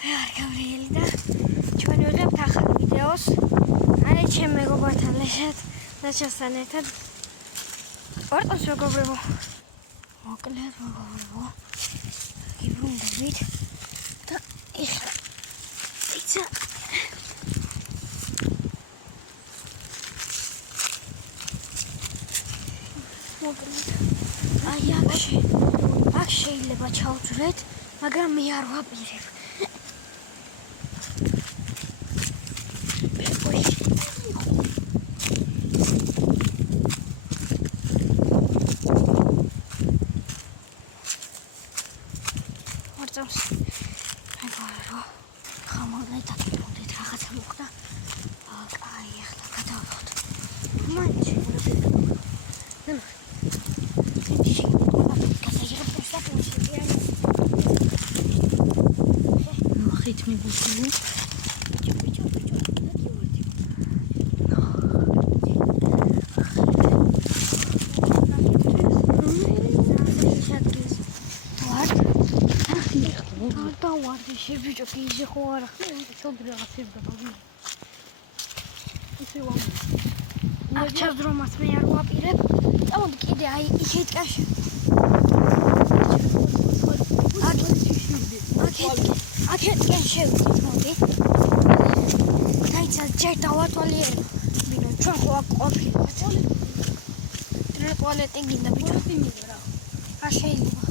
Gabriel და ჩვენ ვიღებთ ახალ ვიდეოს. Ανε ჩემ მეგობართან ლეშად და ჩვენთან ერთად ორტოს მეგობრებო. მოკლედ მეგობრებო. გიბრუნდებით და ეხლა იცი მოკლედ აი აქ შეიძლება ჩავძვრეთ, მაგრამ მე არ ვაპირებ. Ritmi buzu. Ჩავდრომას მე არ ვაპირებ. წამოდი კიდე აი იქეთ კაში. აქეთკენ შევიდეთ, მოდი. დაიცა ჯერ დავატვალიერებ. ბიჭო, ჩვენ ხო აქ ყოფილ. ტუალეტი გინდა ბიჭო. არ შეიძლება.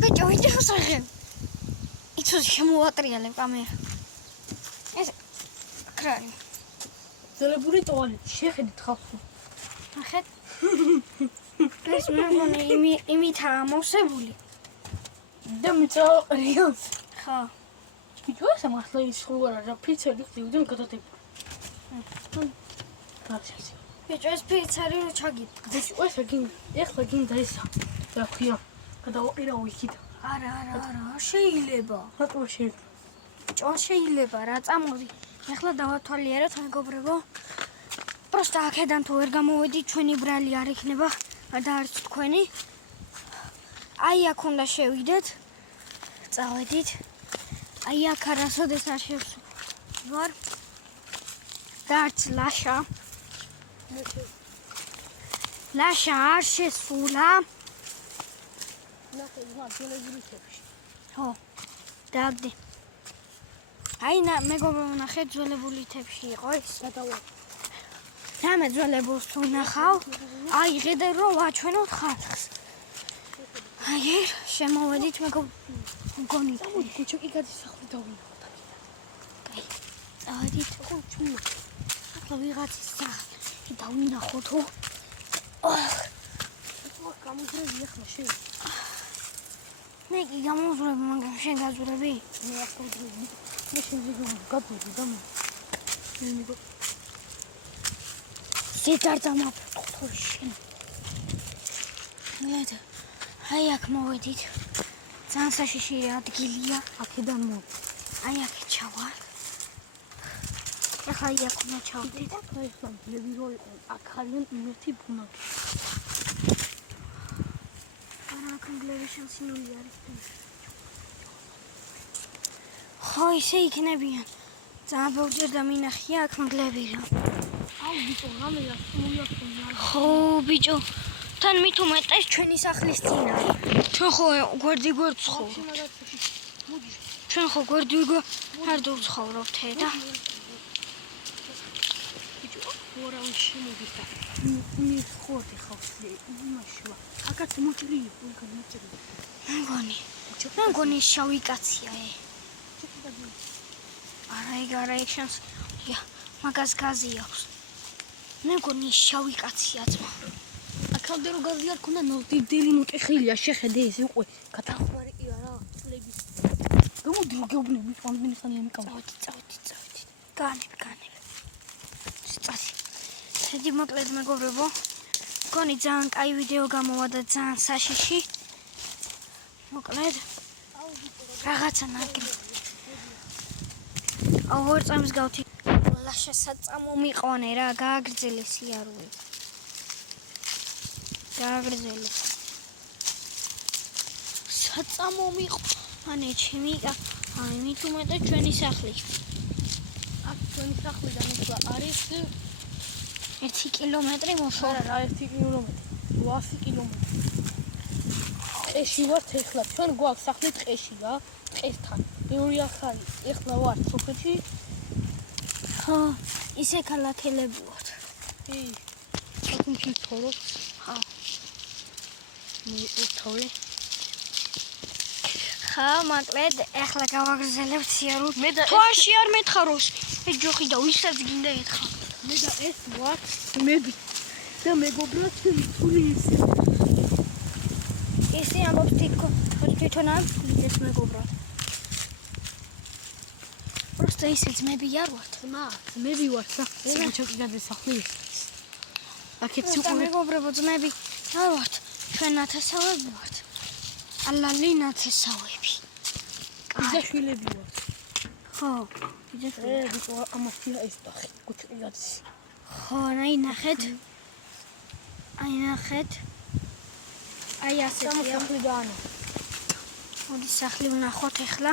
ბიჭო, ვიჯახე. იცი შემოვატრიალებ კამერა. ეს კრანი. ზელებული ტუალეტი, შეხედით ხალხო. ნახეთ. ეს მეგონი იმითაა ამოვსებული. და მიწარიოს. ხო. ბიჭო, ეს მართლა ის ხო არა, ფიცერი ხდივდი გადადებ. გასცი. ბიჭო, ეს ფიცერი რო ჩაგიდ. ბიჭო, ეს ეხლა გინდა ისა. რა ქვია? გადავაყირავ იქით. არა, შეიძლება. რატო შეიძლება? ბიჭო, შეიძლება რა, წამოდი. ეხლა დავათვალიეროთ, მეგობრებო. პროსტა აქედან თუ ვერ გამოვედით, ჩვენი ბრალი არ იქნება და არც თქვენი. აი აქ უნდა შევიდეთ. წავედით. აი აქ არასოდეს არ შევსვარ. და არც ლაშა. ლაშა არ შესულა. ნახე, ძველებული თებში. ხო. დაგდი. აი მეგობრებო, ნახეთ, ძველებული თებში იყო ის. გადავა. რამე ძველებულს თუ ნახავ, აი ხედე რომ ვაჩვენოთ ხალხს. აი შემოვედით მეგონი. ბიჭო, იგადი სახლი დავინახოთ. კაი. წავედით ხო, ჩუმო. ახლა ვიღაცის სახლი დავინახოთო. გამოზრები ახლა შენ. მე კი გამოზრები, მაგრამ შენ გაზურები? მე ახლა ვძრები. მე შეიძლება გადავიდე და მე. ზედარ დამაფრთხო შენ. მეთე აი აქ მოვედით. ძალიან საშიში ადგილია. აქედან მო. აი აქ ჩავარ. ახლა აი აქ უნდა ჩავდით. აი ხა ლევირო აქ არიან ერთი ბუნაკი. არა აქ გლევი შანსინული არის. ხო ისე იქნებიან. ძალიან ბევრჯერ დამინახია აქ გლევი რა. აუ ბიჭო, რამეა მოიახონია. ხო ბიჭო. თან მით უმეტეს ჩვენი სახლის წინ არის. ჩვენ ხო გვერდ-გვერდ ცხოვრობთ. ჩვენ ხო გვერდ-გვერდ ვცხოვრობთ და ბიჭო, ვარავის შემოგიდა. მე ხოდი ხავსი იმაშვა. აკაც მოჭრი, მოჭრი. მეგონი შავი კაცია ე. არა შანს. მაგას გაზი აქვს. მეგონი შავი კაცია ძმა. აქამდე რო გაზი არ ქონდა ნორდიდელი მოტეხილია, შეხედე ეს იყო. გადახვარი კი არა, წლების. გამოდი რო გეუბნები, ამბინესანი ამიკავდა. წავედი. განები. წასი. შედი მოკლედ მეგობრებო. მგონი ძალიან კაი ვიდეო გამოვა და ძალიან საშიში. მოკლედ. რაღაცა ნაგრი. ორ წამს გავთი. ლაშასაც წამომიყვანე რა, გააგრძელე სიარული. საწამომიყვანე ჩემი აი მით უმეტეს ჩვენი სახლი. აქ ჩვენი სახლიდან ეხლა არის 1 კილომეტრი მოშორ. არა 1 კილომეტრი 800 კილომეტრი ტყეში ვართ ეხლა ჩვენ გვაქვს სახლი ტყეში რა ტყესთან ბევრი ახალი ეხლა ვართ სოფელში ხო ისე ქალაქელები ვართ. სოფელში ცხოვრობ ხო მე უთავე ხა მოკლედ ეხლა გავაგრძელებთ სიარულს. მე და თვაში არ მეთხაროს. ეს ჯოხი და ვისაც გინდა ეთქვა. მე და ეს ვარ მები და მეგობრად ჩემი თული ისე ისე ამბობს თვითონ ამ ეს მეგობრად. просто ისე ძმები არ ვართ. მები ვარ სახლი ჩაკიდე სახლი აქეთ და სიყვარული მეგობრებო ძმები არ ვართ. ჩვენ ნათესავები ვართ. ალალი ნათესავები. ბიძაშვილები ვარ ხო ბიძაშვილები. ბიჭო ამასია ეს ბახი გუჩიაც ხო აი ნახეთ. აი ასეთია. სახლიდანო მოდი სახლი ვნახოთ ახლა.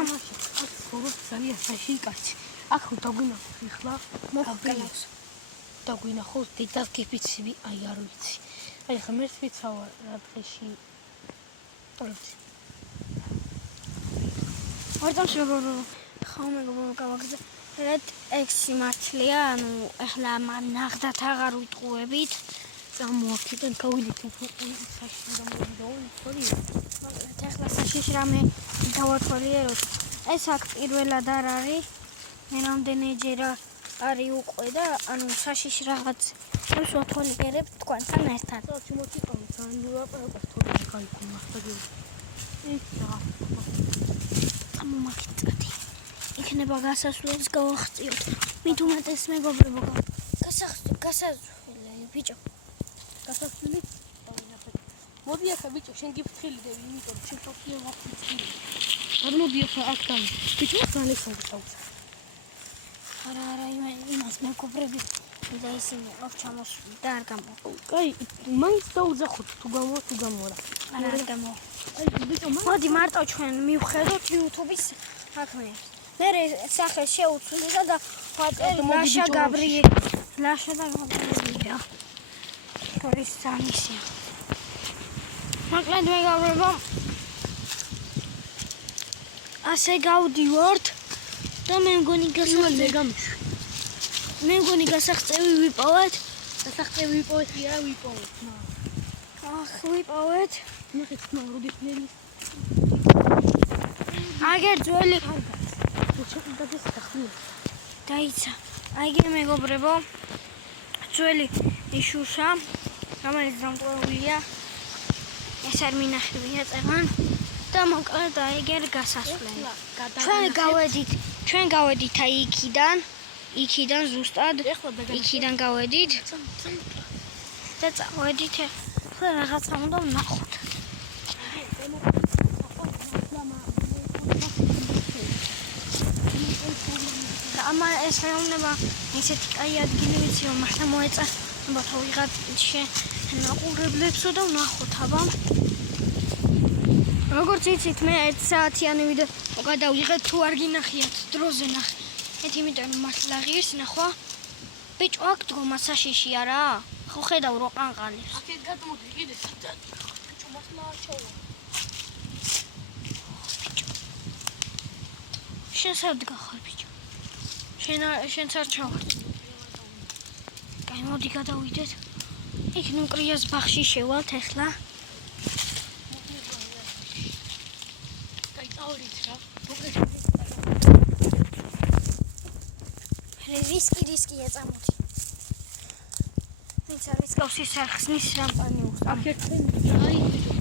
აქ ცხოვრობ ძალიან საში კაცი აქ დაგვინახოთ ახლა მოხგავს. დაგვინახოთ დედას გიფიცები აი არ ვიცი აი ხა მე ვიცავ რა დღეში ორდომში მეგობრებო ხო მეგობრებო გავაგზავნეთ 6 მართლია ანუ ახლა ნახდათ აღარ ვიტყუებით. წამოაქიდან გავიდით საში და მოვიდოი ხორი ახლა საშიში რამე დავათვალიეროთ. ეს აქ პირველად არ არის. მე რამდენიჯერ არის უკვე და ანუ საშიში რაღაც ეს ვათვალიერებ თქვენთან ერთად. ჩიმოთიყავ ძალიან ლაპარაკობ თორე გაიქო მასტაგი ეს რა ამომაკეთეთ. იქნება გასასვლელს გავახციოთ. მით უმეტეს მეგობრებო გასასვლელი ბიჭო. გასასვლელი მოდი ახლა ბიჭო შენ გიფრთხილდები იმიტომ შენ თოქია ვაფრთხილი არ მოდი ახლა აქ დავი ბიჭო ძალიან გავწავ არა იმას მეგობრები და ისინი აქ ჩამოსული და არ გამო. კაი მაინც დაუძახოთ თუ გამორა არ გამო. აი ბიჭო მოდი მარტო ჩვენ მივხედოთ YouTube-ის საქმე. მე სახე შეუცვლი და ვაწერე ლაშა გაბრიელია. თორის სამისია. მოკლედ მეგობრებო ასე გავდივართ და მე მგონი გასაღწევი ვიპოვეთ. გასაღწევი ვიპოვეთ კი არა ვიპოვეთ ახ ვიპოვეთ. ნახეთ ხმა როდის ნელი აგერ ძველი ჩაკიდდეს სახლი დაიცა. აიგე მეგობრებო ძველი იშუშა რომელიც დამტვრეულია ეს არ მინახებია წეგან და მოკლედ აიგერ გასასვლელი. ჩვენ გავედით აი იქიდან ზუსტად იქიდან გავედით და წავედით ახლა რაღაცა უნდა ვნახოთ. ამა ეს მეუბნება ისეთი კაი ადგილი ვიცი რომ მართლა მოეწონება თუ ვიღაც შენაყურებლებსო და ვნახოთ აბა. როგორც იცით მე 1 საათიანი ვიდეო გადავიღეთ თუ არ გინახიათ დროზე ნახე. იმიტომ რომ მართლა ღირს ნახვა. ბიჭო აქ დგომა საშიში არა? ხო ხედავ რო ყანყალებს. აქეთ გადმოდი კიდე სადა ბიჭო მასლა ჩავა შენ სად გახარ ბიჭო? შენც არ ჩავარ. კაი მოდი გადავიდეთ. იქ ნუკრიას ბაღში შევალთ ახლა. კაი წავრით რა რისკი ეწამოდი. ვინც არის გავსი სახსნის შამპანი უხსნა. აქეთ აი ბიჭო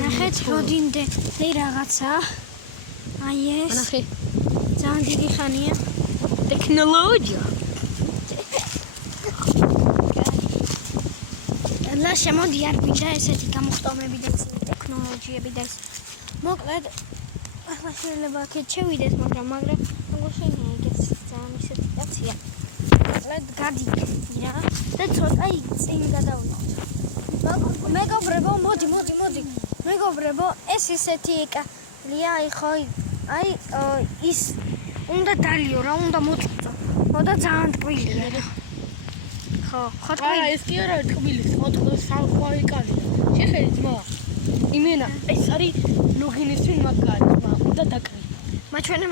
ნახეთ როდინდე რაღაცა. აი ეს. ნახე ძალიან დიდი ხანია. ტექნოლოგია და შემოდი არ გვინდა ესეთი გამოხტომები და ტექნოლოგიები და მოკლედ ახლა შეიძლება აქეთ შევიდეთ მაგრამ როგორ შეიძლება ეგეც ძალიან ისეთი კაცია. მოკლედ გადიდი რა და ცოტა წინ გადავნოთ. მეგობრებო მოდი მეგობრებო, ეს ისეთი ეკალია, აი ის უნდა დალიო რა, უნდა მოწუწო. და ძალიან ტკბილია. ხო, ტკბილი. არა, ეს კი არა ტკბილი, სხვა ეკალია. შეხედე ძმა. იმენა, ეს არის ლოგინისის მაგარი, ძმა, უნდა დაკრი. მაჩვენე.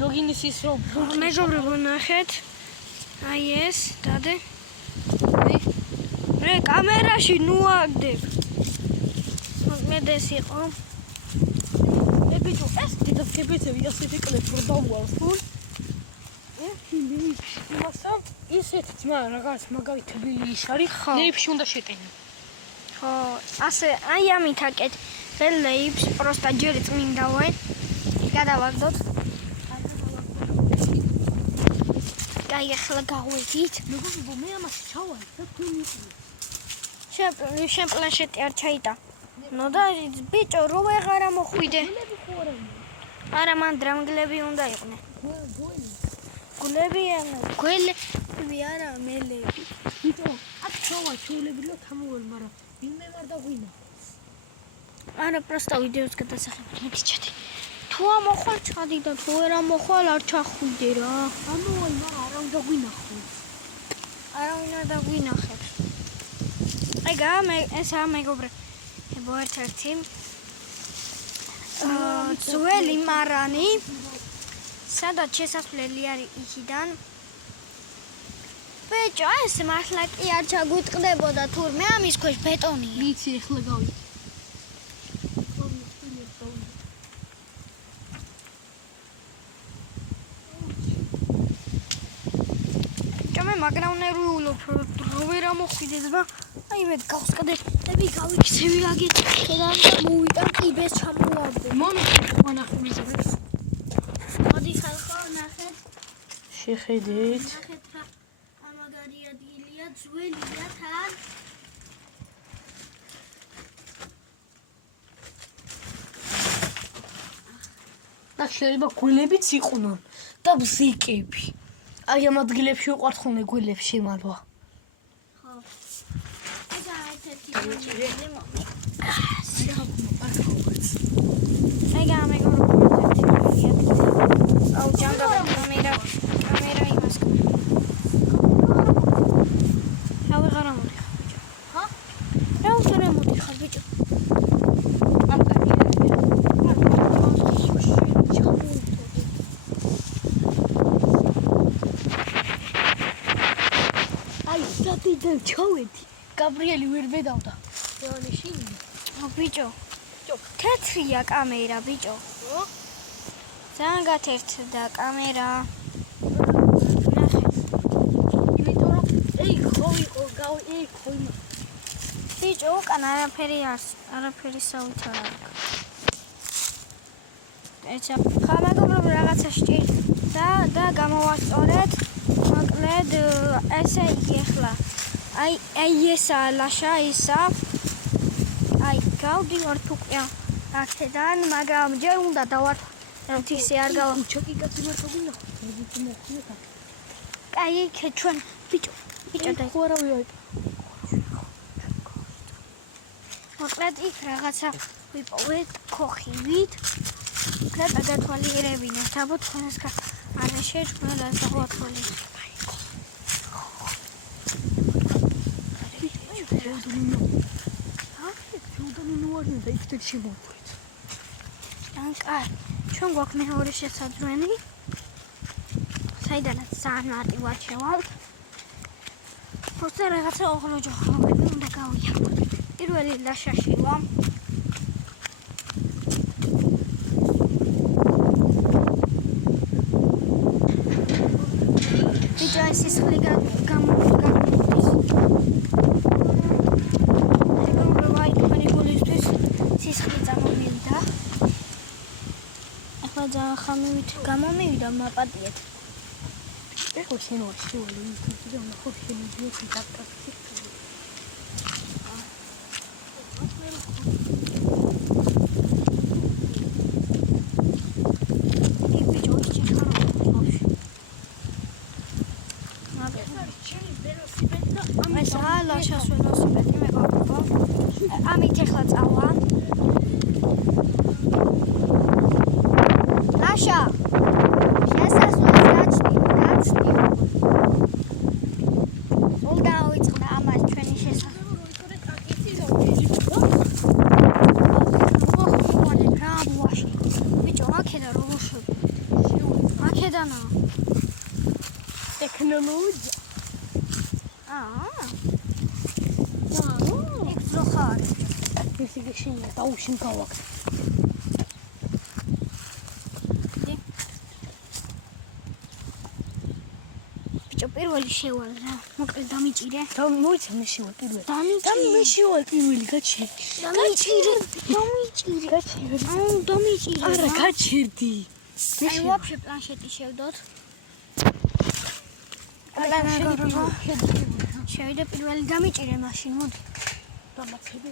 ლოგინის ის რომ მეგობრებო, ნახეთ. აი ეს, დადე. მე კამერაში ნუ აგდებ. მოგმედეს იყო. ბიჭო, ეს დედაფებიცები ასეთი კლებს რომ დავუარს თუ? იმასა, ისეთი ძმა რაღაც მაგარი თბილი ის არის, ლეიფში უნდა შეტენო. ხო, ასე, აი ამით აკეთე ლეიფს, პროსტა ჯერ წმინდავე. გადავაგდოთ. აი, ახლა გავედით. მეგობრებო, მე ამაში ჩავარ და თქვენ იყიდეთ. შენ პლანშეტი არ ჩაიტა. ნუ და ბიჭო, რო ვეღარ მოხვიდე. არა, მან დრამგლები უნდა იყვნენ. გულები არა, მელები. ბიჭო, აქ ჩავა შეულებრივად თამოვალ, მაგრამ ვინმე არ დაგვინახავს. არა, პროსტა ვიდეოს გადასახებად მოგიჩათი. თუ ამოხვალ ჩადი და თუ ვერ ამოხვალ არ ჩახვიდე რა. ამოვალ, მაგრამ არ უნდა გვინახოს. არავინ არ დაგვინახებს. ესაა მეგობრებო, ერთ-ერთი ძველი მარანი, სადაც შესასვლელი არის იქიდან. ბიჭო, ეს მართლა კი არ ჩაგვიტყდებოდა თურმე, ამის ქვეშ ბეტონია. ვიცი, ახლა გავიდე. მაგრამ ნერვიულობ, რო ვერ ამოხვიდეთ და აი მე გავსკდე, გავიქცევი აგეთ და მოვიტან კიბეს ჩამოვარდე. მონახულს მეზობებს. მოდი ხალხო, ნახეთ. შეხედეთ. ნახეთ რა ამაგარი ადგილია, ძველია თან. და შეიძლება გველებიც იყვნენ და ბზიკები. აი ამ ადგილებში უყვართ ხოლმე გველებს შემალვა. ხო. ესა ერთ-ერთი ძველი მომი. აუ ჯანდა კამერა იმას. რა ვეღარ ამოდიხარ ბიჭო. ჰა? რა ვეღარ ამოდიხარ ბიჭო. და ჩავედი. გაბრიელი ვერ ვედავდა. რეალში. ბიჭო. თეთრია კამერა, ბიჭო. ხო? ძალიან გათერთდა კამერა. იმიტომ რომ ხო. ბიჭო, უკან არაფერი საუთ არ აქვს. ეცა, მეგობრებო, რაღაცა სჭირდა და გამოვასწორეთ. მოკლედ, ესე იგი ახლა. აი ესაა ლაშა, ისა. აი, გავდივართ უკვე აქედან, მაგრამ ჯერ უნდა დავართ ისე არ გავა. ჩაკი კაცი ვერ გინახავს, ვიცი მოხდება. აი, ჩვენ ბიჭო და ხო არა ვიარ. მოკლედ იქ რაღაცა ვიპოვეთ ქოხივით. და გადათვალიერებინეთ, აბა თქვენს არ შეჭმელას დავათვალიერებ. ჩვენ გვაქვს მეორე შესაძვენი, საიდანაც ძალიან მარტივად შევალთ. პროცესზე რაღაცა ოღლოჯოხლობები უნდა გავიაროთ. პირველი ლაშაში ვამ. ბიჭო, ეს სისხლი გამოვიდეს. ეგრევე თქვენი გულისთვის სისხლი წამომივიდა. ახლა ძალიან ხამივით გამომივიდა, მაპატიეთ. ეხლა შენ ვარ შევალი, თვითონ და ნახო შენი ძიეთი დაკაცი. ეს ალაშას ველოსიპედი მეგობრებო. ამით ახლა წავა. მოვიდა. იქ ზოხარი. ეს იგი შეიძლება დაუშინ გავაკეთე. ბიჭო, პირველი შევალ რა. მოკლედ დამიჭირე. მოიცა მე შევალ პირველი. დამიჭირე. შევალ პირველი გაჩერდი. დამიჭირე. დამიჭირე. არა, გაჩერდი. აი, ვაფშე პლანშეტი შევდოთ. შევიდე პირველი დამიჭირე მაშინ, მოდი. დამაცები.